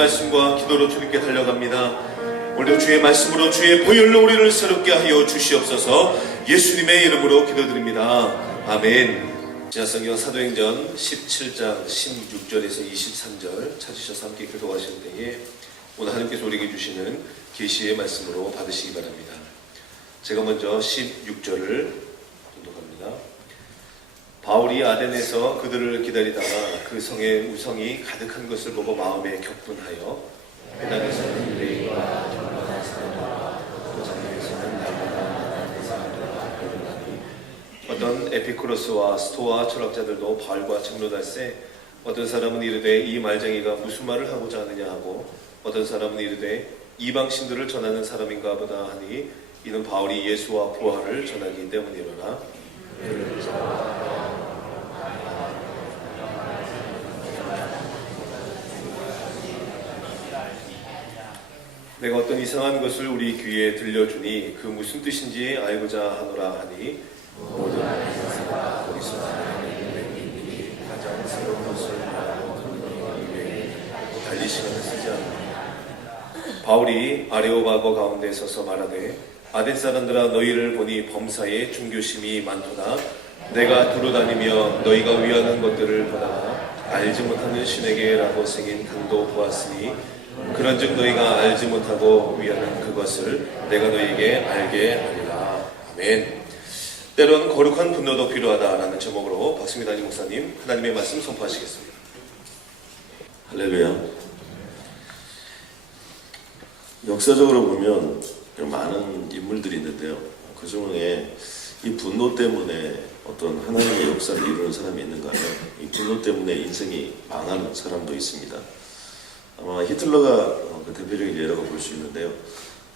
말씀과 기도로 주님께 달려갑니다. 오늘도 주의 말씀으로 주의 보혈로 우리를 새롭게 하여 주시옵소서. 예수님의 이름으로 기도드립니다. 아멘. 지하성경 사도행전 17장 16절에서 23절 찾으셔서 함께 교도하실 때에 오늘 하나님께서 우리에게 주시는 계시의 말씀으로 받으시기 바랍니다. 제가 먼저 16절을 공독합니다. 바울이 아덴에서 그들을 기다리다가 그 성에 우성이 가득한 것을 보고 마음에 격분하여 베단에서는 유대인과 정반한 사람들과 또 장로에서는 나보다 많은 사람들과 결혼하니 어떤 에피쿠로스와 스토아 철학자들도 바울과 청론할세 어떤 사람은 이르되 이 말쟁이가 무슨 말을 하고자 하느냐 하고 어떤 사람은 이르되 이방신들을 전하는 사람인가 보다 하니 이는 바울이 예수와 부활을 전하기 때문이로라. 내가 어떤 이상한 것을 우리 귀에 들려주니 그 무슨 뜻인지 알고자 하노라 하니 모든 인사가 거기서 하나님이 가장 새로운 것을 말하고 그들이 달리 시간을 쓰지 않는다. 바울이 아레오바고 가운데 서서 말하되 아덴 사람들아 너희를 보니 범사에 중교심이 많도다. 내가 두루다니며 너희가 위하는 것들을 보다가 알지 못하는 신에게라고 생긴 강도 보았으니 그런즉 너희가 알지 못하고 위하는 그것을 내가 너희에게 알게 하리라. 아멘. 때론 거룩한 분노도 필요하다라는 제목으로 박수미 담임 목사님 하나님의 말씀 선포하시겠습니다. 할렐루야. 역사적으로 보면 많은 인물들이 있는데요. 그 중에 이 분노 때문에 어떤 하나님의 역사를 이루는 사람이 있는가 하면 이 분노 때문에 인생이 망하는 사람도 있습니다. 아마 히틀러가 그 대표적인 예라고 볼 수 있는데요.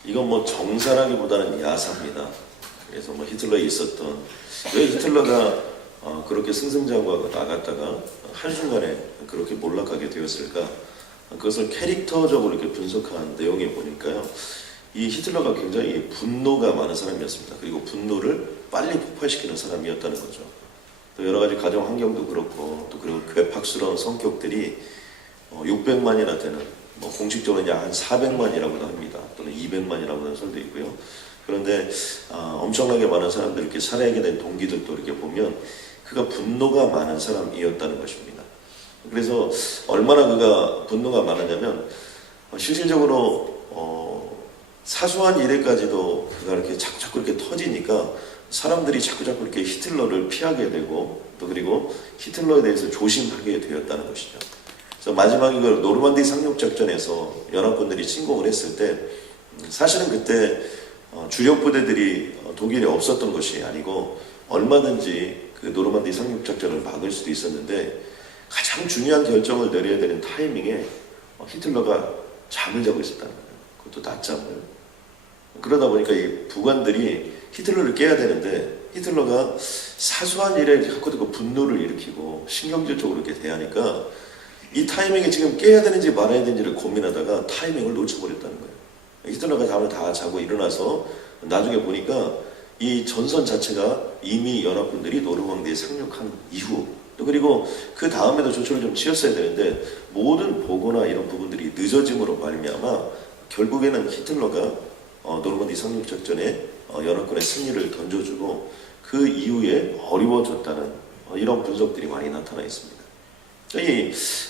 이건 뭐 정사라기보다는 야사입니다. 그래서 뭐 히틀러에 있었던 왜 히틀러가 그렇게 승승장구하고 나갔다가 한순간에 그렇게 몰락하게 되었을까? 그것을 캐릭터적으로 이렇게 분석한 내용에 보니까요. 이 히틀러가 굉장히 분노가 많은 사람이었습니다. 그리고 분노를 빨리 폭발시키는 사람이었다는 거죠. 또 여러 가지 가정 환경도 그렇고 또 그리고 괴팍스러운 성격들이 600만이나 되는 뭐 공식적으로는 약 한 400만이라고도 합니다. 또는 200만이라고 하는 설도 있고요. 그런데 엄청나게 많은 사람들을 이렇게 살해하게 된 동기들도 이렇게 보면 그가 분노가 많은 사람이었다는 것입니다. 그래서 얼마나 그가 분노가 많았냐면 실질적으로 사소한 일에까지도 그가 이렇게 자꾸 이렇게 터지니까 사람들이 자꾸 이렇게 히틀러를 피하게 되고 또 그리고 히틀러에 대해서 조심하게 되었다는 것이죠. 그래서 마지막 이걸 노르만디 상륙작전에서 연합군들이 침공을 했을 때 사실은 그때 주력 부대들이 독일에 없었던 것이 아니고 얼마든지 그 노르만디 상륙작전을 막을 수도 있었는데 가장 중요한 결정을 내려야 되는 타이밍에 히틀러가 잠을 자고 있었다는 거예요. 그것도 낮잠을. 그러다 보니까 이 부관들이 히틀러를 깨야 되는데 히틀러가 사소한 일에 자꾸 그 분노를 일으키고 신경질적으로 이렇게 대하니까 이 타이밍에 지금 깨야 되는지 말아야 되는지를 고민하다가 타이밍을 놓쳐버렸다는 거예요. 히틀러가 잠을 다 자고 일어나서 나중에 보니까 이 전선 자체가 이미 연합군들이 노르망디에 상륙한 이후 또 그리고 그 다음에도 조처를 좀 취했어야 되는데 모든 보고나 이런 부분들이 늦어짐으로 말미암아 결국에는 히틀러가 노르망디 상륙작전에 연합군의 승리를 던져주고 그 이후에 어려워졌다는 이런 분석들이 많이 나타나 있습니다.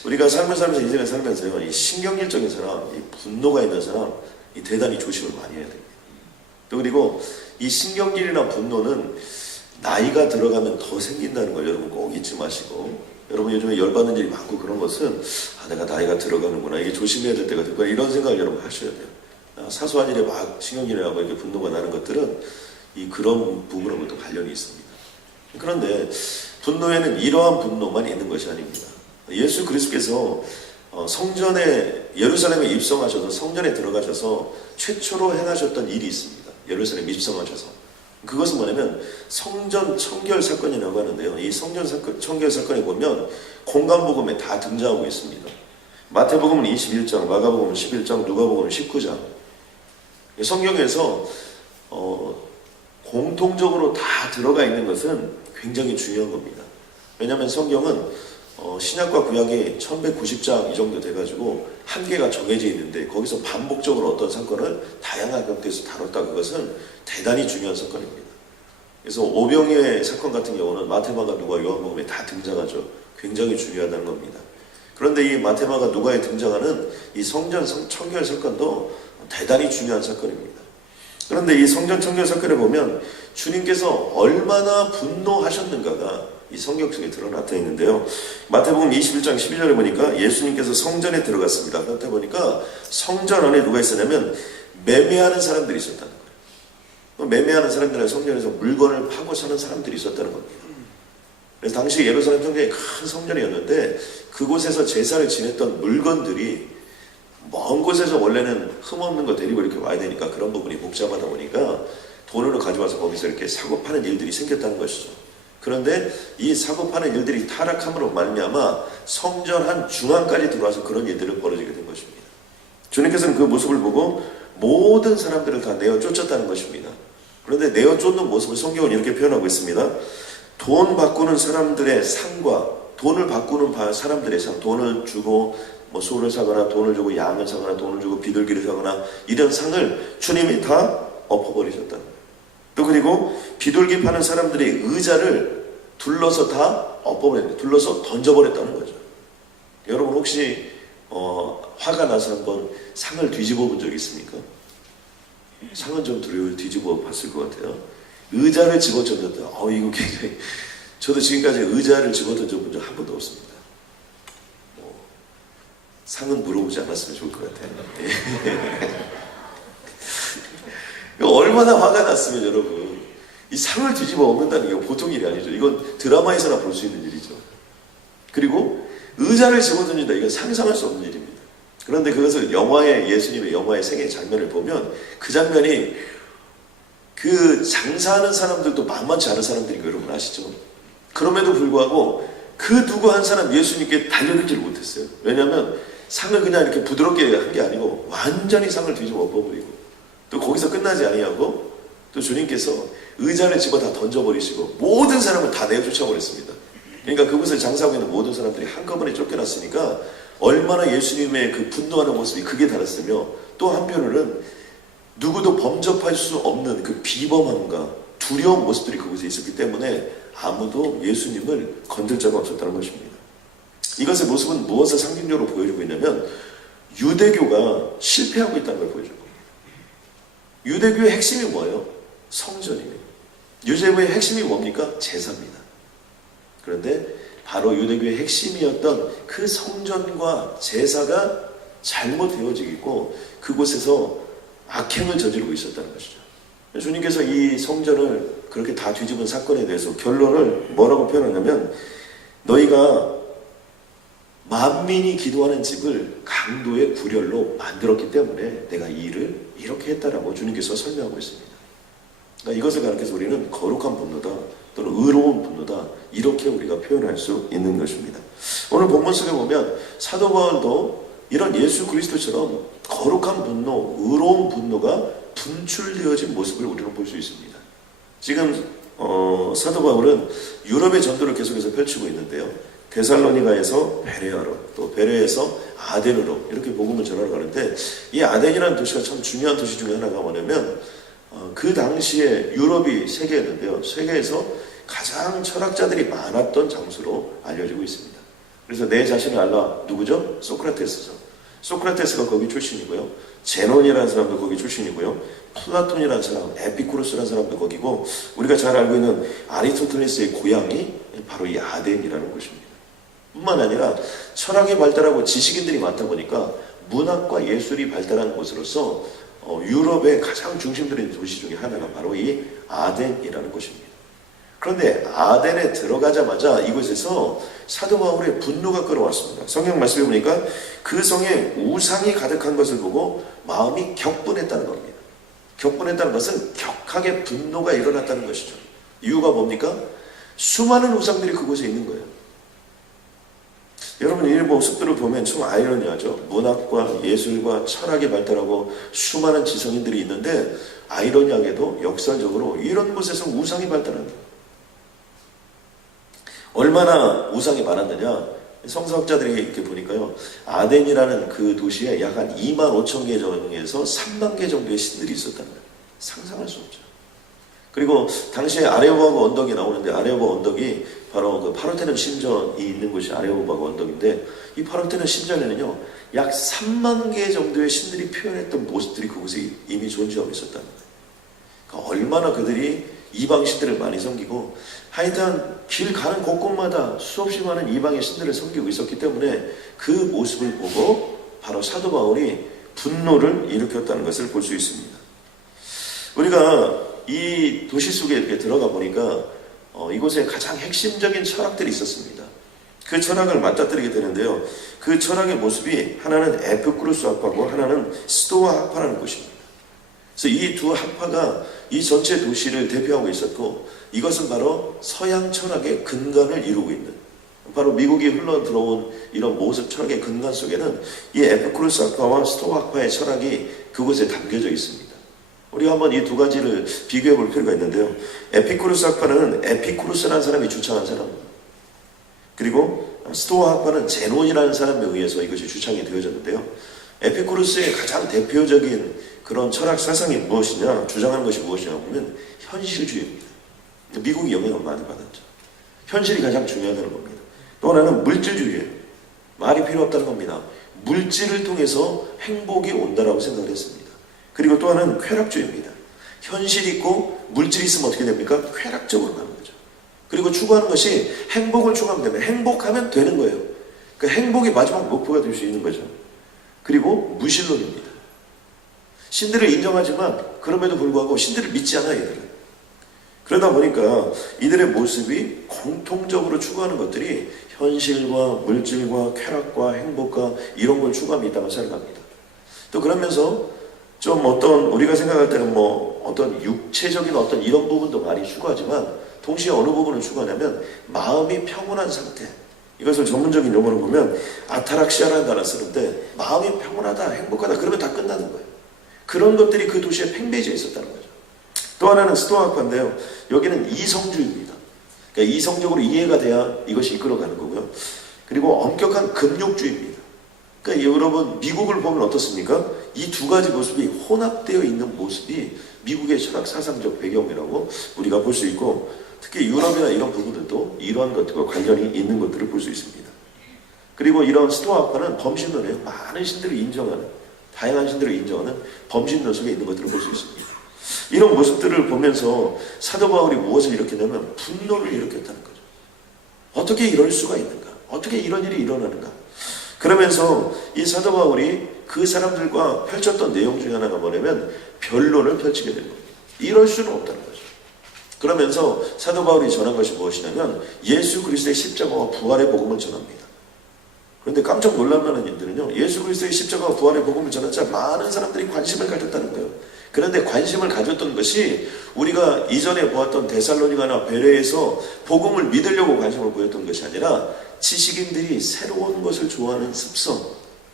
우리가 삶을 살면서 인생을 살면서요, 이 신경질적인 사람, 이 분노가 있는 사람, 이 대단히 조심을 많이 해야 됩니다. 또 그리고 이 신경질이나 분노는 나이가 들어가면 더 생긴다는 걸 여러분 꼭 잊지 마시고, 여러분 요즘에 열받는 일이 많고 그런 것은 내가 나이가 들어가는구나, 이게 조심해야 될 때가 됐구나, 이런 생각을 여러분 하셔야 돼요. 사소한 일에 막 신경질이라고 이렇게 분노가 나는 것들은 그런 부분하고도 관련이 있습니다. 그런데 분노에는 이러한 분노만 있는 것이 아닙니다. 예수 그리스도께서 성전에 예루살렘에 입성하셔서 성전에 들어가셔서 최초로 행하셨던 일이 있습니다. 예루살렘 입성하셔서. 그것은 뭐냐면 성전 청결 사건이라고 하는데요. 이 성전 청결 사건에 보면 공간복음에 다 등장하고 있습니다. 마태복음은 21장, 마가복음은 11장, 누가복음은 19장. 성경에서 공통적으로 다 들어가 있는 것은 굉장히 중요한 겁니다. 왜냐하면 성경은 신약과 구약이 1190장 이 정도 돼가지고 한계가 정해져 있는데 거기서 반복적으로 어떤 사건을 다양한 각도에서 다뤘다. 그것은 대단히 중요한 사건입니다. 그래서 오병이의 사건 같은 경우는 마테마가, 누가, 요한복음에 다 등장하죠. 굉장히 중요하다는 겁니다. 그런데 이 마테마가, 누가에 등장하는 이 성전 청결 사건도 대단히 중요한 사건입니다. 그런데 이 성전 청결 사건을 보면 주님께서 얼마나 분노하셨는가가 이 성경 속에 드러나타 있는데요. 마태복음 21장 12절에 보니까 예수님께서 성전에 들어갔습니다. 그때 보니까 성전 안에 누가 있었냐면 매매하는 사람들이 있었다는 거예요. 매매하는 사람들은 성전에서 물건을 파고 사는 사람들이 있었다는 겁니다. 그래서 당시 예루살렘 성전이 큰 성전이었는데 그곳에서 제사를 지냈던 물건들이 먼 곳에서 원래는 흠없는 거 데리고 이렇게 와야 되니까 그런 부분이 복잡하다 보니까 돈으로 가져와서 거기서 이렇게 사고 파는 일들이 생겼다는 것이죠. 그런데 이 사고 파는 일들이 타락함으로 말미암아 성전 한 중앙까지 들어와서 그런 일들을 벌어지게 된 것입니다. 주님께서는 그 모습을 보고 모든 사람들을 다 내어 쫓았다는 것입니다. 그런데 내어 쫓는 모습을 성경은 이렇게 표현하고 있습니다. 돈 바꾸는 사람들의 상과 돈을 바꾸는 사람들의 상, 돈을 주고 뭐 소를 사거나 돈을 주고 양을 사거나 돈을 주고 비둘기를 사거나 이런 상을 주님이 다 엎어버리셨다는 거예요. 또 그리고 비둘기 파는 사람들의 의자를 둘러서 다 엎어버렸는데 둘러서 던져버렸다는 거죠. 여러분 혹시 화가 나서 한번 상을 뒤집어 본 적 있습니까? 상은 좀 뒤집어 봤을 것 같아요. 의자를 집어 던졌다. 이거 굉장히 저도 지금까지 의자를 집어 던져본 적 한 번도 없습니다. 상은 물어보지 않았으면 좋을 것 같아요. 얼마나 화가 났으면 여러분 이 상을 뒤집어 엎는다는 게 보통 일이 아니죠. 이건 드라마에서나 볼 수 있는 일이죠. 그리고 의자를 집어 던진다. 이건 상상할 수 없는 일입니다. 그런데 그것을 예수님의 영화의 생애 장면을 보면 그 장면이 그 장사하는 사람들도 만만치 않은 사람들인 거 여러분 아시죠? 그럼에도 불구하고 그 누구 한 사람 예수님께 달려들지를 못했어요. 왜냐하면 상을 그냥 이렇게 부드럽게 한 게 아니고 완전히 상을 뒤집어 엎어버리고 또 거기서 끝나지 아니하고 또 주님께서 의자를 집어 다 던져버리시고 모든 사람을 다 내쫓아버렸습니다. 그러니까 그곳을 장사하고 있는 모든 사람들이 한꺼번에 쫓겨났으니까 얼마나 예수님의 그 분노하는 모습이 극에 달했으며 또 한편으로는 누구도 범접할 수 없는 그 비범함과 두려운 모습들이 그곳에 있었기 때문에 아무도 예수님을 건들 자가 없었다는 것입니다. 이것의 모습은 무엇을 상징적으로 보여주고 있냐면 유대교가 실패하고 있다는 걸 보여주고 겁니다. 유대교의 핵심이 뭐예요? 성전이에요. 유대교의 핵심이 뭡니까? 제사입니다. 그런데 바로 유대교의 핵심이었던 그 성전과 제사가 잘못되어지고 그곳에서 악행을 저지르고 있었다는 것이죠. 주님께서 이 성전을 그렇게 다 뒤집은 사건에 대해서 결론을 뭐라고 표현하냐면 너희가 만민이 기도하는 집을 강도의 구렬로 만들었기 때문에 내가 이 일을 이렇게 했다라고 주님께서 설명하고 있습니다. 그러니까 이것을 가르쳐서 우리는 거룩한 분노다 또는 의로운 분노다 이렇게 우리가 표현할 수 있는 것입니다. 오늘 본문 속에 보면 사도 바울도 이런 예수 그리스도처럼 거룩한 분노, 의로운 분노가 분출되어진 모습을 우리는 볼 수 있습니다. 지금 사도 바울은 유럽의 전도를 계속해서 펼치고 있는데요. 데살로니가에서 베레아로 또 베레에서 아덴으로 이렇게 복음을 전하러 가는데 이 아덴이라는 도시가 참 중요한 도시 중에 하나가 뭐냐면 그 당시에 유럽이 세계였는데요. 세계에서 가장 철학자들이 많았던 장소로 알려지고 있습니다. 그래서 내 자신을 알라 누구죠? 소크라테스죠. 소크라테스가 거기 출신이고요. 제논이라는 사람도 거기 출신이고요. 플라톤이라는 사람, 에피쿠로스라는 사람도 거기고 우리가 잘 알고 있는 아리스토텔레스의 고향이 바로 이 아덴이라는 곳입니다. 뿐만 아니라 철학이 발달하고 지식인들이 많다 보니까 문학과 예술이 발달한 곳으로서 유럽의 가장 중심되는 도시 중에 하나가 바로 이 아덴이라는 곳입니다. 그런데 아덴에 들어가자마자 이곳에서 사도 바울의 분노가 끌어왔습니다. 성경 말씀해 보니까 그 성에 우상이 가득한 것을 보고 마음이 격분했다는 겁니다. 격분했다는 것은 격하게 분노가 일어났다는 것이죠. 이유가 뭡니까? 수많은 우상들이 그곳에 있는 거예요. 여러분, 이 모습들을 보면 참 아이러니하죠. 문학과 예술과 철학이 발달하고 수많은 지성인들이 있는데 아이러니하게도 역사적으로 이런 곳에서 우상이 발달한다. 얼마나 우상이 많았느냐? 성서학자들이 이렇게 보니까요, 아덴이라는 그 도시에 약 한 2만 5천 개 정도에서 3만 개 정도의 신들이 있었다는 거예요. 상상할 수 없죠. 그리고 당시에 아레오바그 언덕이 나오는데, 아레오바그 언덕이 바로 그 파르테논 신전이 있는 곳이 아레오바그 언덕인데, 이 파르테논 신전에는요 약 3만 개 정도의 신들이 표현했던 모습들이 그곳에 이미 존재하고 있었다는 거예요. 그러니까 얼마나 그들이 이방 신들을 많이 섬기고, 하여튼 길 가는 곳곳마다 수없이 많은 이방의 신들을 섬기고 있었기 때문에 그 모습을 보고 바로 사도 바울이 분노를 일으켰다는 것을 볼 수 있습니다. 우리가 이 도시 속에 이렇게 들어가 보니까 이곳에 가장 핵심적인 철학들이 있었습니다. 그 철학을 맞닥뜨리게 되는데요, 그 철학의 모습이 하나는 에피쿠로스 학파고 하나는 스토아 학파라는 것입니다. 그래서 이 두 학파가 이 전체 도시를 대표하고 있었고, 이것은 바로 서양 철학의 근간을 이루고 있는, 바로 미국이 흘러 들어온 이런 모습 철학의 근간 속에는 이 에피쿠로스 학파와 스토아 학파의 철학이 그곳에 담겨져 있습니다. 우리가 한번 이 두 가지를 비교해 볼 필요가 있는데요, 에피쿠로스 학파는 에피쿠로스라는 사람이 주창한 사람입니다. 그리고 스토아 학파는 제논이라는 사람에 의해서 이것이 주창이 되어졌는데요, 에피쿠로스의 가장 대표적인 그런 철학 사상이 무엇이냐, 주장하는 것이 무엇이냐 보면 현실주의입니다. 미국이 영향을 많이 받았죠. 현실이 가장 중요하다는 겁니다. 또 하나는 물질주의예요. 말이 필요 없다는 겁니다. 물질을 통해서 행복이 온다라고 생각을 했습니다. 그리고 또 하나는 쾌락주의입니다. 현실이 있고 물질이 있으면 어떻게 됩니까? 쾌락적으로 가는 거죠. 그리고 추구하는 것이 행복을 추구하면 됩니다. 행복하면 되는 거예요. 그 행복이 마지막 목표가 될 수 있는 거죠. 그리고 무신론입니다. 신들을 인정하지만 그럼에도 불구하고 신들을 믿지 않아요, 얘들은. 그러다 보니까 이들의 모습이 공통적으로 추구하는 것들이 현실과 물질과 쾌락과 행복과 이런 걸 추구함이 있다고 생각합니다. 또 그러면서 좀 어떤 우리가 생각할 때는 뭐 어떤 육체적인 어떤 이런 부분도 많이 추구하지만 동시에 어느 부분을 추구하냐면 마음이 평온한 상태. 이것을 전문적인 용어로 보면 아타락시아라는 단어를 쓰는데, 마음이 평온하다, 행복하다, 그러면 다 끝나는 거예요. 그런 것들이 그 도시에 팽배해져 있었다는 거죠. 또 하나는 스토아 학파인데요, 여기는 이성주의입니다. 그러니까 이성적으로 이해가 돼야 이것이 이끌어가는 거고요. 그리고 엄격한 금욕주의입니다. 그러니까 여러분, 미국을 보면 어떻습니까? 이 두 가지 모습이 혼합되어 있는 모습이 미국의 철학 사상적 배경이라고 우리가 볼 수 있고, 특히 유럽이나 이런 부분들도 이러한 것들과 관련이 있는 것들을 볼 수 있습니다. 그리고 이런 스토아 학파는 범신론이에요. 많은 신들을 인정하는, 다양한 신들을 인정하는 범신론 속에 있는 것들을 볼 수 있습니다. 이런 모습들을 보면서 사도 바울이 무엇을 일으켰냐면 분노를 일으켰다는 거죠. 어떻게 이럴 수가 있는가? 어떻게 이런 일이 일어나는가? 그러면서 이 사도 바울이 그 사람들과 펼쳤던 내용 중에 하나가 뭐냐면 변론을 펼치게 된 겁니다. 이럴 수는 없다는 거죠. 그러면서 사도 바울이 전한 것이 무엇이냐면 예수 그리스도의 십자가와 부활의 복음을 전합니다. 그런데 깜짝 놀랄 만한 일들은요, 예수 그리스도의 십자가와 부활의 복음을 전하자 많은 사람들이 관심을 가졌다는 거예요. 그런데 관심을 가졌던 것이 우리가 이전에 보았던 데살로니가나 베레에서 복음을 믿으려고 관심을 보였던 것이 아니라 지식인들이 새로운 것을 좋아하는 습성,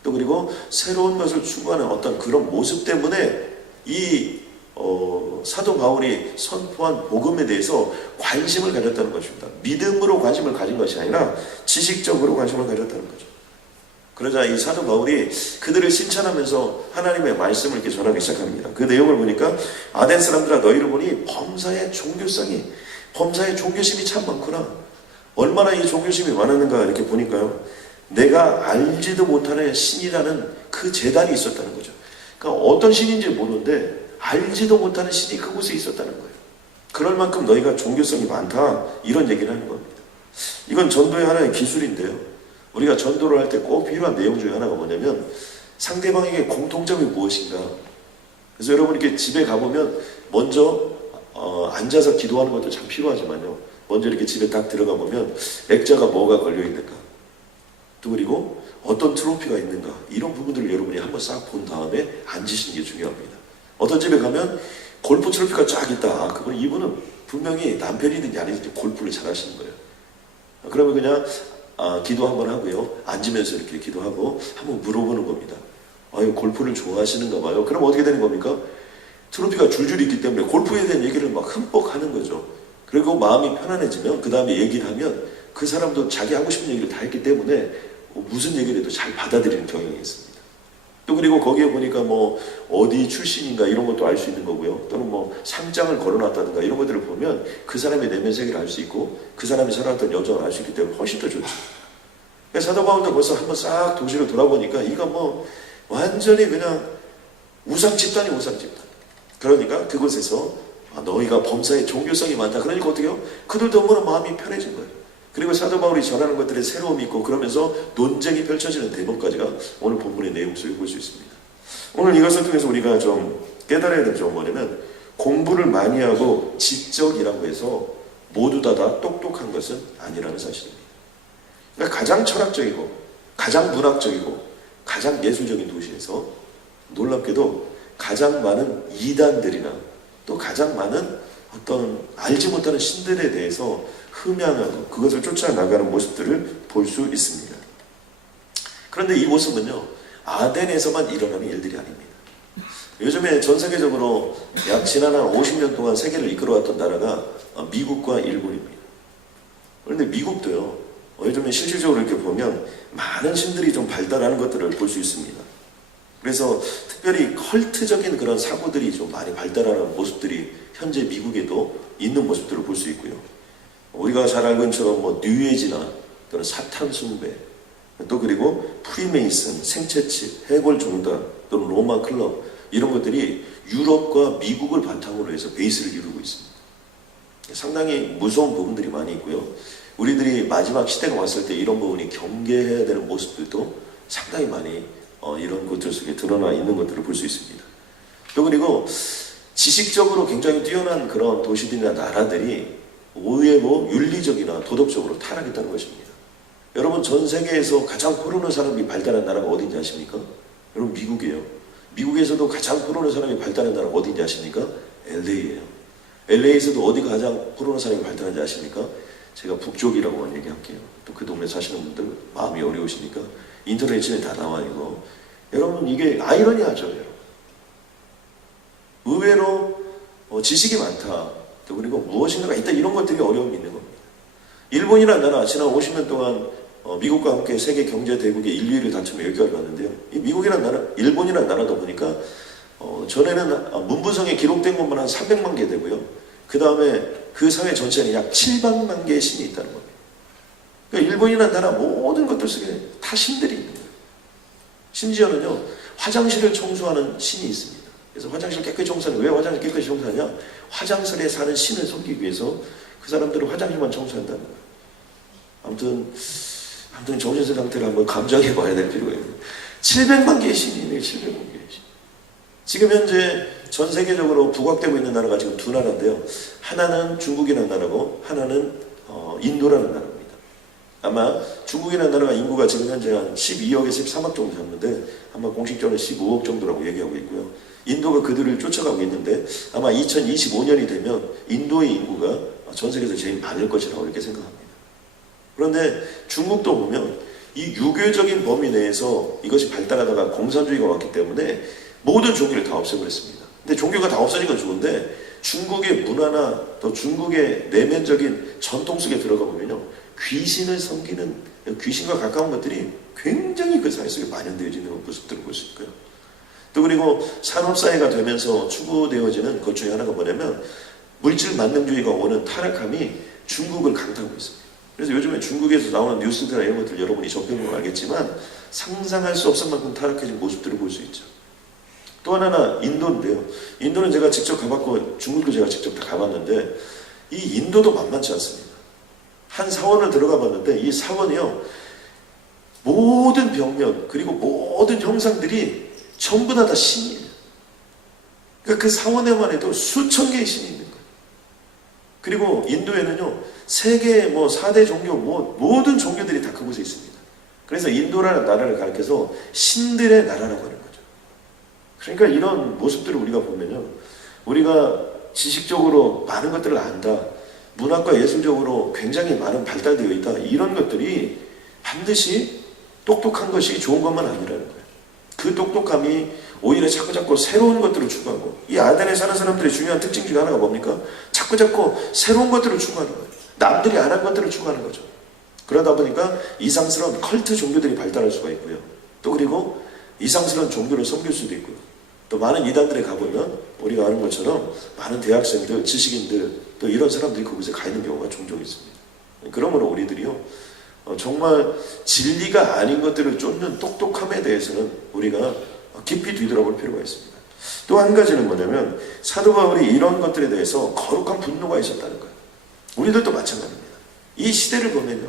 또 그리고 새로운 것을 추구하는 어떤 그런 모습 때문에 이 사도 바울이 선포한 복음에 대해서 관심을 가졌다는 것입니다. 믿음으로 관심을 가진 것이 아니라 지식적으로 관심을 가졌다는 거죠. 그러자 이 사도 바울이 그들을 칭찬하면서 하나님의 말씀을 이렇게 전하기 시작합니다. 그 내용을 보니까 아덴 사람들아, 너희를 보니 범사의 종교성이, 범사의 종교심이 참 많구나. 얼마나 이 종교심이 많았는가 이렇게 보니까요, 내가 알지도 못하는 신이라는 그 제단이 있었다는 거죠. 그러니까 어떤 신인지 모르는데 알지도 못하는 신이 그곳에 있었다는 거예요. 그럴 만큼 너희가 종교성이 많다, 이런 얘기를 하는 겁니다. 이건 전도의 하나의 기술인데요, 우리가 전도를 할 때 꼭 필요한 내용 중에 하나가 뭐냐면 상대방에게 공통점이 무엇인가. 그래서 여러분 이렇게 집에 가보면 먼저 앉아서 기도하는 것도 참 필요하지만요, 먼저 이렇게 집에 딱 들어가 보면 액자가 뭐가 걸려 있는가, 또 그리고 어떤 트로피가 있는가, 이런 부분들을 여러분이 한번 싹 본 다음에 앉으시는 게 중요합니다. 어떤 집에 가면 골프 트로피가 쫙 있다. 아, 이분은 분명히 남편이든지 아니든지 골프를 잘 하시는 거예요. 그러면 그냥 기도 한번 하고요. 앉으면서 이렇게 기도하고 한번 물어보는 겁니다. 아유, 골프를 좋아하시는가 봐요. 그럼 어떻게 되는 겁니까? 트로피가 줄줄이 있기 때문에 골프에 대한 얘기를 막 흠뻑 하는 거죠. 그리고 마음이 편안해지면 그 다음에 얘기를 하면 그 사람도 자기 하고 싶은 얘기를 다 했기 때문에 무슨 얘기를 해도 잘 받아들이는 경향이 있습니다. 또 그리고 거기에 보니까 뭐 어디 출신인가 이런 것도 알 수 있는 거고요. 또는 뭐 상장을 걸어놨다든가 이런 것들을 보면 그 사람의 내면 세계를 알 수 있고 그 사람이 살아왔던 여정을 알 수 있기 때문에 훨씬 더 좋죠. 사도 바울도 벌써 한번 싹 도시를 돌아보니까 이거 뭐 완전히 그냥 우상 집단이 우상 집단. 그러니까 그곳에서 너희가 범사에 종교성이 많다. 그러니까 어떻게 해요? 그들도 너무나 마음이 편해진 거예요. 그리고 사도 바울이 전하는 것들에 새로움이 있고 그러면서 논쟁이 펼쳐지는 대목까지가 오늘 본문의 내용 속에 볼 수 있습니다. 오늘 이것을 통해서 우리가 좀 깨달아야 될 점은 뭐냐면 공부를 많이 하고 지적이라고 해서 모두 다 똑똑한 것은 아니라는 사실입니다. 그러니까 가장 철학적이고 가장 문학적이고 가장 예술적인 도시에서 놀랍게도 가장 많은 이단들이나 또 가장 많은 어떤 알지 못하는 신들에 대해서 흠양하고 그것을 쫓아나가는 모습들을 볼 수 있습니다. 그런데 이 모습은요, 아덴에서만 일어나는 일들이 아닙니다. 요즘에 전 세계적으로 약 지난 한 50년 동안 세계를 이끌어왔던 나라가 미국과 일본입니다. 그런데 미국도요, 요즘에 실질적으로 이렇게 보면 많은 신들이 좀 발달하는 것들을 볼 수 있습니다. 그래서 특별히 컬트적인 그런 사고들이 좀 많이 발달하는 모습들이 현재 미국에도 있는 모습들을 볼 수 있고요. 우리가 잘 알고 있는 것처럼 뭐 뉴에이지나 또는 사탄 숭배, 또 그리고 프리메이슨, 생채집, 해골 종단, 또는 로마 클럽 이런 것들이 유럽과 미국을 바탕으로 해서 베이스를 이루고 있습니다. 상당히 무서운 부분들이 많이 있고요. 우리들이 마지막 시대가 왔을 때 이런 부분이 경계해야 되는 모습들도 상당히 많이 이런 것들 속에 드러나 있는 것들을 볼 수 있습니다. 또 그리고 지식적으로 굉장히 뛰어난 그런 도시들이나 나라들이 의외로 윤리적이나 도덕적으로 타락했다는 것입니다. 여러분 전 세계에서 가장 포르노 산업이 발달한 나라가 어딘지 아십니까? 여러분 미국이에요. 미국에서도 가장 포르노 산업이 발달한 나라가 어딘지 아십니까? LA예요. LA에서도 어디가 가장 포르노 산업이 발달한지 아십니까? 제가 북쪽이라고만 얘기할게요. 또 그 동네 사시는 분들 마음이 어려우시니까 인터넷에 다 나와 이거. 여러분 이게 아이러니하죠. 여러분. 의외로 지식이 많다. 또 그리고 무엇인가가 있다. 이런 것들이 어려움이 있는 겁니다. 일본이라는 나라 지난 50년 동안 미국과 함께 세계 경제 대국의 1, 2위를 다투며 여기까지 왔는데요. 이 미국이라는 나라, 일본이라는 나라도 보니까 전에는 문부성에 기록된 것만 한 300만 개 되고요. 그 다음에 그 사회 전체에는 약 700만 개의 신이 있다는 겁니다. 그러니까 일본이라는 나라 모든 것들 속에 다 신들이 있는 거예요. 심지어는요, 화장실을 청소하는 신이 있습니다. 그래서 화장실 깨끗이 청소하는, 왜 화장실 깨끗이 청소하냐? 화장실에 사는 신을 섬기기 위해서 그 사람들은 화장실만 청소한다는 거예요. 아무튼 정신세 상태를 한번 감정해 봐야 될 필요가 있는 700만 개의 신이 있네요. 700만 개의 신. 지금 현재 전 세계적으로 부각되고 있는 나라가 지금 두 나라인데요. 하나는 중국이라는 나라고 하나는 인도라는 나라입니다. 아마 중국이라는 나라가 인구가 지금 현재 한 12억에서 13억 정도 잡는데 아마 공식적으로 15억 정도라고 얘기하고 있고요. 인도가 그들을 쫓아가고 있는데 아마 2025년이 되면 인도의 인구가 전 세계에서 제일 많을 것이라고 이렇게 생각합니다. 그런데 중국도 보면 이 유교적인 범위 내에서 이것이 발달하다가 공산주의가 왔기 때문에 모든 종교를 다 없애버렸습니다. 근데 종교가 다 없어진 건 좋은데 중국의 문화나 또 중국의 내면적인 전통 속에 들어가 보면요. 귀신을 섬기는 귀신과 가까운 것들이 굉장히 그 사회 속에 만연되어지는 모습들을 볼 수 있고요. 또 그리고 산업사회가 되면서 추구되어지는 것 중에 하나가 뭐냐면 물질 만능주의가 오는 타락함이 중국을 강타하고 있습니다. 그래서 요즘에 중국에서 나오는 뉴스들이나 이런 것들 여러분이 접해보면 알겠지만 상상할 수 없을 만큼 타락해진 모습들을 볼 수 있죠. 또 하나는 인도인데요. 인도는 제가 직접 가봤고 중국도 제가 직접 다 가봤는데 이 인도도 만만치 않습니다. 한 사원을 들어가 봤는데 이 사원이요. 모든 벽면 그리고 모든 형상들이 전부 다 신이에요. 그러니까 그 사원에만 해도 수천 개의 신이 있는 거예요. 그리고 인도에는요. 세계 4대 종교 모든 종교들이 다 그곳에 있습니다. 그래서 인도라는 나라를 가리켜서 신들의 나라라고 하는 거죠. 그러니까 이런 모습들을 우리가 보면요. 우리가 지식적으로 많은 것들을 안다, 문학과 예술적으로 굉장히 많은 발달되어 있다, 이런 것들이 반드시 똑똑한 것이 좋은 것만 아니라는 거예요. 그 똑똑함이 오히려 자꾸자꾸 새로운 것들을 추구하고, 이 아덴에 사는 사람들의 중요한 특징 중에 하나가 뭡니까? 자꾸자꾸 새로운 것들을 추구하는 거예요. 남들이 안 한 것들을 추구하는 거죠. 그러다 보니까 이상스러운 컬트 종교들이 발달할 수가 있고요. 또 그리고 이상스러운 종교를 섬길 수도 있고요. 또 많은 이단들에 가보면 우리가 아는 것처럼 많은 대학생들, 지식인들, 또 이런 사람들이 거기서 가 있는 경우가 종종 있습니다. 그러므로 우리들이요, 정말 진리가 아닌 것들을 쫓는 똑똑함에 대해서는 우리가 깊이 뒤돌아볼 필요가 있습니다. 또 한 가지는 뭐냐면, 사도 바울이 이런 것들에 대해서 거룩한 분노가 있었다는 거예요. 우리들도 마찬가지입니다. 이 시대를 보면요,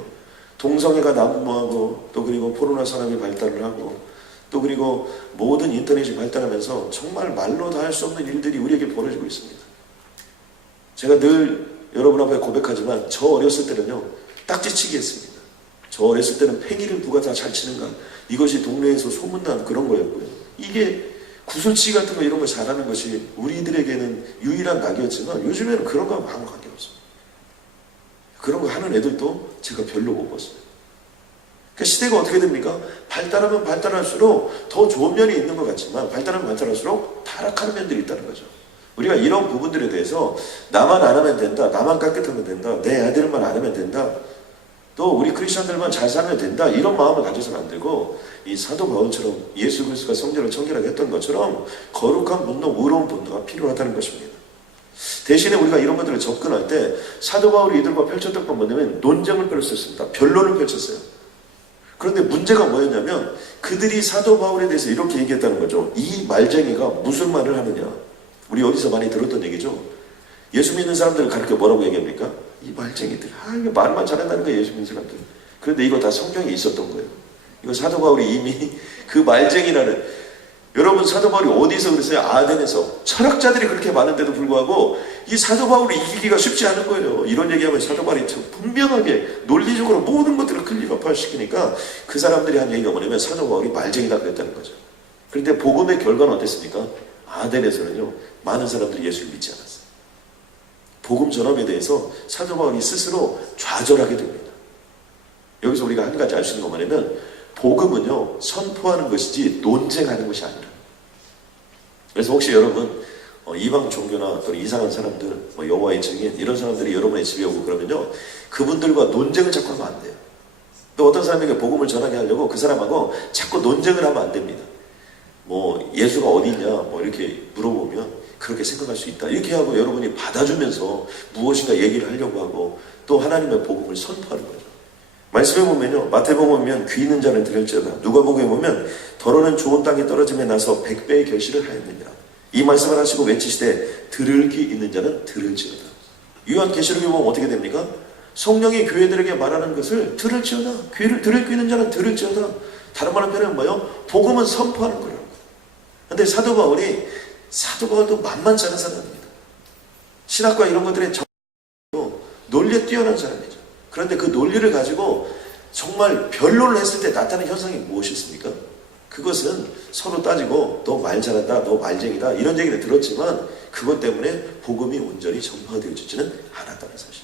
동성애가 난무하고, 또 그리고 포르노 산업이 발달을 하고, 또 그리고 모든 인터넷이 발달하면서 정말 말로 다 할 수 없는 일들이 우리에게 벌어지고 있습니다. 제가 늘 여러분 앞에 고백하지만, 저 어렸을 때는요, 딱지치기 했습니다. 저 어렸을 때는 팽이를 누가 다 잘 치는가, 이것이 동네에서 소문난 그런 거였고요. 이게 구슬치기 같은 거, 이런 거 잘하는 것이 우리들에게는 유일한 낙이었지만, 요즘에는 그런 거하고 아무 관계 없습니다. 그런 거 하는 애들도 제가 별로 못 봤어요. 그러니까 시대가 어떻게 됩니까? 발달하면 발달할수록 더 좋은 면이 있는 것 같지만, 발달하면 발달할수록 타락하는 면들이 있다는 거죠. 우리가 이런 부분들에 대해서 나만 안 하면 된다, 나만 깨끗하면 된다, 내 아들만 안 하면 된다, 또 우리 크리스천들만 잘 살면 된다, 이런 마음을 가져서는 안 되고, 이 사도 바울처럼 예수 그리스도가 성전을 청결하게 했던 것처럼 거룩한 분노, 의로운 분노가 필요하다는 것입니다. 대신에 우리가 이런 것들을 접근할 때 사도 바울이 이들과 펼쳤던 건 뭐냐면 논쟁을 펼쳤습니다. 변론을 펼쳤어요. 그런데 문제가 뭐였냐면, 그들이 사도 바울에 대해서 이렇게 얘기했다는 거죠. 이 말쟁이가 무슨 말을 하느냐. 우리 어디서 많이 들었던 얘기죠. 예수 믿는 사람들을 가르쳐 뭐라고 얘기합니까? 이 말쟁이들, 이거 말만 잘한다는 거예요, 예수 믿는 사람들. 그런데 이거 다 성경에 있었던 거예요. 이거 사도 바울이 이미 그 말쟁이라는, 여러분 사도 바울이 어디서 그랬어요? 아덴에서. 철학자들이 그렇게 많은데도 불구하고 이 사도 바울을 이기기가 쉽지 않은 거예요. 이런 얘기하면 사도 바울이 분명하게 논리적으로 모든 것들을 클리어파시키니까 그 사람들이 한 얘기가 뭐냐면, 사도 바울이 말쟁이다 그랬다는 거죠. 그런데 복음의 결과는 어땠습니까? 아덴에서는요, 많은 사람들이 예수를 믿지 않았어요. 복음 전함에 대해서 사도 바울이 스스로 좌절하게 됩니다. 여기서 우리가 한 가지 알 수 있는 건 뭐냐면, 복음은요, 선포하는 것이지 논쟁하는 것이 아니라. 그래서 혹시 여러분 이방 종교나 또 이상한 사람들, 여호와의 증인, 이런 사람들이 여러분의 집에 오고 그러면요, 그분들과 논쟁을 자꾸 하면 안 돼요. 또 어떤 사람에게 복음을 전하게 하려고 그 사람하고 자꾸 논쟁을 하면 안 됩니다. 예수가 어디 있냐 이렇게 물어보면 그렇게 생각할 수 있다, 이렇게 하고 여러분이 받아주면서 무엇인가 얘기를 하려고 하고, 또 하나님의 복음을 선포하는 거죠. 말씀에 보면요, 마태복음 보면 귀 있는 자는 들을지어다, 누가복음에 보면 더러는 좋은 땅에 떨어짐에 나서 100배의 결실을 하였느니라. 이 말씀을 하시고 외치시되 들을 귀 있는 자는 들을지어다. 요한계시록에 보면 어떻게 됩니까? 성령이 교회들에게 말하는 것을 들을지어다, 귀를 들을 귀 있는 자는 들을지어다. 다른 말 한편은 뭐예요? 복음은 선포하는 거라는 거예요. 그런데 사도 바울도 만만치 않은 사람입니다. 신학과 이런 것들에 논리에 뛰어난 사람이죠. 그런데 그 논리를 가지고 정말 변론을 했을 때 나타나는 현상이 무엇이었습니까? 그것은 서로 따지고 너 말 잘한다, 너 말쟁이다, 이런 얘기를 들었지만 그것 때문에 복음이 온전히 전파되어지지는 않았다는 사실.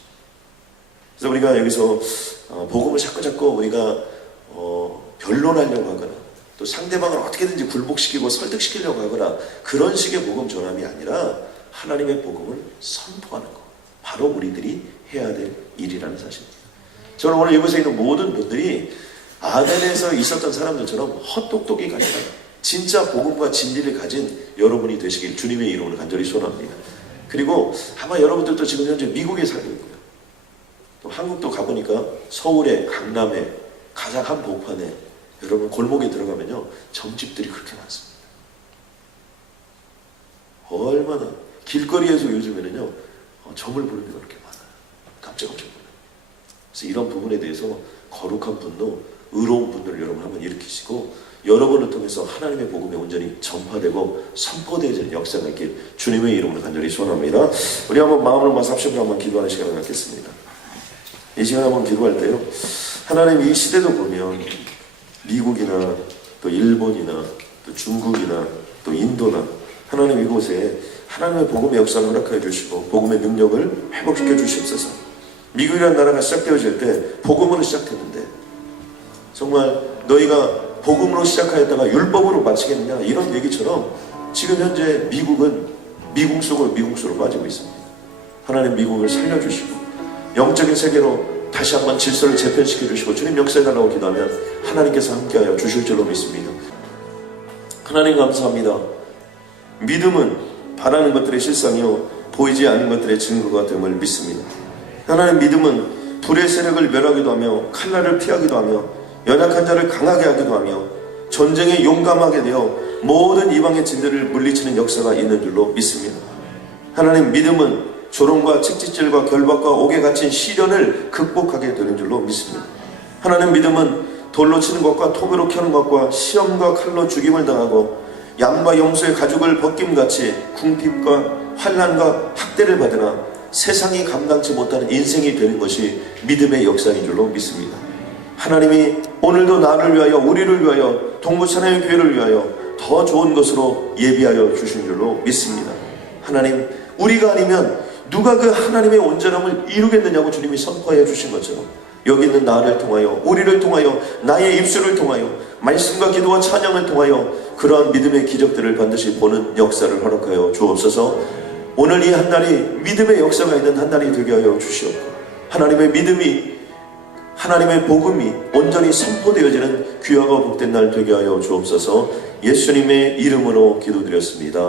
그래서 우리가 여기서 복음을 자꾸 우리가 변론하려고 하거나, 또 상대방을 어떻게든지 굴복시키고 설득시키려고 하거나, 그런 식의 복음 전함이 아니라 하나님의 복음을 선포하는 것, 바로 우리들이 해야 될 일이라는 사실입니다. 저는 오늘 이곳에 있는 모든 분들이 아덴에서 있었던 사람들처럼 헛똑똑이가 아니라 진짜 복음과 진리를 가진 여러분이 되시길 주님의 이름으로 간절히 소원합니다. 그리고 아마 여러분들도 지금 현재 미국에 살고 있고요, 또 한국도 가보니까 서울에, 강남에, 가장 한복판에 여러분 골목에 들어가면요, 점집들이 그렇게 많습니다. 얼마나 길거리에서 요즘에는요, 점을 보는 데가 그렇게 많아요. 깜짝깜짝 놀라요. 그래서 이런 부분에 대해서 거룩한 분노, 의로운 분노를 여러분 한번 일으키시고, 여러분을 통해서 하나님의 복음이 온전히 전파되고 선포되어지는 역사가 있길 주님의 이름으로 간절히 소원합니다. 우리 한번 마음을 모아서 합심으로 한번 기도하는 시간을 갖겠습니다. 이 시간 한번 기도할 때요, 하나님, 이 시대도 보면 미국이나 또 일본이나 또 중국이나 또 인도나 하나님 이곳에 하나님의 복음의 역사를 허락하여 주시고 복음의 능력을 회복시켜 주시옵소서. 미국이라는 나라가 시작되어질 때 복음으로 시작했는데 정말 너희가 복음으로 시작하였다가 율법으로 마치겠느냐 이런 얘기처럼 지금 현재 미국은 미궁 속으로 빠지고 있습니다. 하나님 미국을 살려주시고 영적인 세계로 다시 한번 질서를 재편시켜 주시고 주님 역사해달라고 기도하면 하나님께서 함께하여 주실 줄로 믿습니다. 하나님 감사합니다. 믿음은 바라는 것들의 실상이요 보이지 않는 것들의 증거가 됨을 믿습니다. 하나님 믿음은 불의 세력을 멸하기도 하며 칼날을 피하기도 하며 연약한 자를 강하게 하기도 하며 전쟁에 용감하게 되어 모든 이방의 진들을 물리치는 역사가 있는 줄로 믿습니다. 하나님 믿음은 조롱과 채찍질과 결박과 옥에 갇힌 시련을 극복하게 되는 줄로 믿습니다. 하나님 믿음은 돌로 치는 것과 톱으로 켜는 것과 시험과 칼로 죽임을 당하고 양과 염소의 가죽을 벗김같이 궁핍과 환난과 학대를 받으나 세상이 감당치 못하는 인생이 되는 것이 믿음의 역사인 줄로 믿습니다. 하나님이 오늘도 나를 위하여 우리를 위하여 동부천하의 교회를 위하여 더 좋은 것으로 예비하여 주신 줄로 믿습니다. 하나님 우리가 아니면 누가 그 하나님의 온전함을 이루겠느냐고 주님이 선포해 주신 것처럼 여기 있는 나를 통하여 우리를 통하여 나의 입술을 통하여 말씀과 기도와 찬양을 통하여 그러한 믿음의 기적들을 반드시 보는 역사를 허락하여 주옵소서. 오늘 이 한 날이 믿음의 역사가 있는 한 날이 되게 하여 주시옵고 하나님의 믿음이 하나님의 복음이 온전히 선포되어지는 귀하고 복된 날 되게 하여 주옵소서. 예수님의 이름으로 기도드렸습니다.